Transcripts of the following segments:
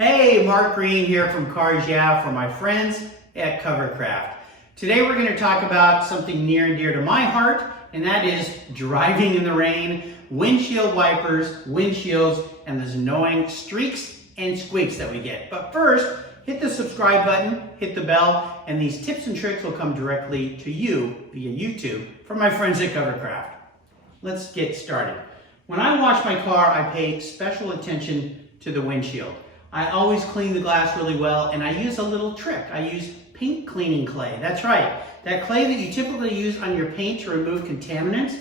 Hey, Mark Greene here from Cars Yeah for my friends at Covercraft. Today we're going to talk about something near and dear to my heart, and that is driving in the rain, windshield wipers, windshields, and those annoying streaks and squeaks that we get. But first, hit the subscribe button, hit the bell, and these tips and tricks will come directly to you via YouTube from my friends at Covercraft. Let's get started. When I wash my car, I pay special attention to the windshield. I always clean the glass really well, and I use a little trick. I use paint cleaning clay. That's right. That clay that you typically use on your paint to remove contaminants,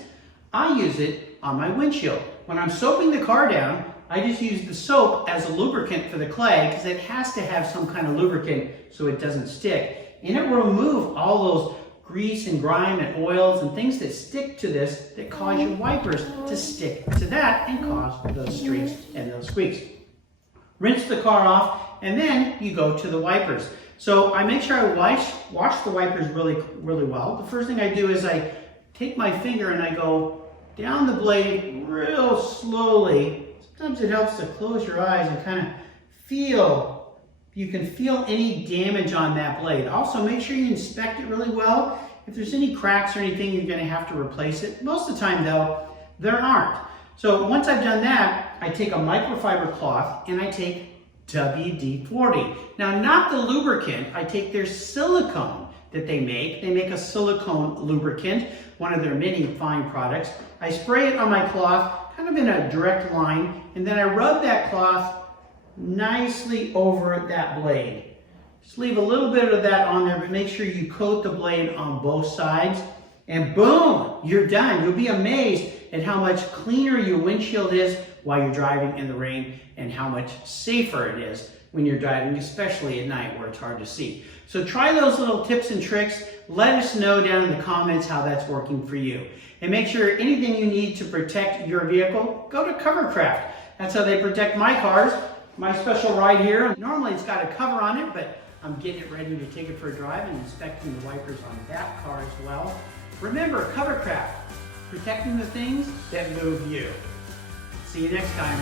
I use it on my windshield. When I'm soaping the car down, I just use the soap as a lubricant for the clay because it has to have some kind of lubricant so it doesn't stick. And it will remove all those grease and grime and oils and things that stick to this that cause your wipers to stick to that and cause those streaks and those squeaks. Rinse the car off, and then you go to the wipers. So I make sure I wash the wipers really well. The first thing I do is I take my finger and I go down the blade real slowly. Sometimes it helps to close your eyes and kind of feel, you can feel any damage on that blade. Also, make sure you inspect it really well. If there's any cracks or anything, you're going to have to replace it. Most of the time, though, there aren't. So once I've done that, I take a microfiber cloth and I take WD-40. Now, not the lubricant, I take their silicone that they make. They make a silicone lubricant, one of their many fine products. I spray it on my cloth, kind of in a direct line, and then I rub that cloth nicely over that blade. Just leave a little bit of that on there, but make sure you coat the blade on both sides, and boom, you're done. You'll be amazed at how much cleaner your windshield is while you're driving in the rain and how much safer it is when you're driving, especially at night where it's hard to see. So try those little tips and tricks. Let us know down in the comments how that's working for you. And make sure anything you need to protect your vehicle, go to Covercraft. That's how they protect my cars. My special ride here, normally it's got a cover on it, but I'm getting it ready to take it for a drive and inspecting the wipers on that car as well. Remember, Covercraft, protecting the things that move you. See you next time.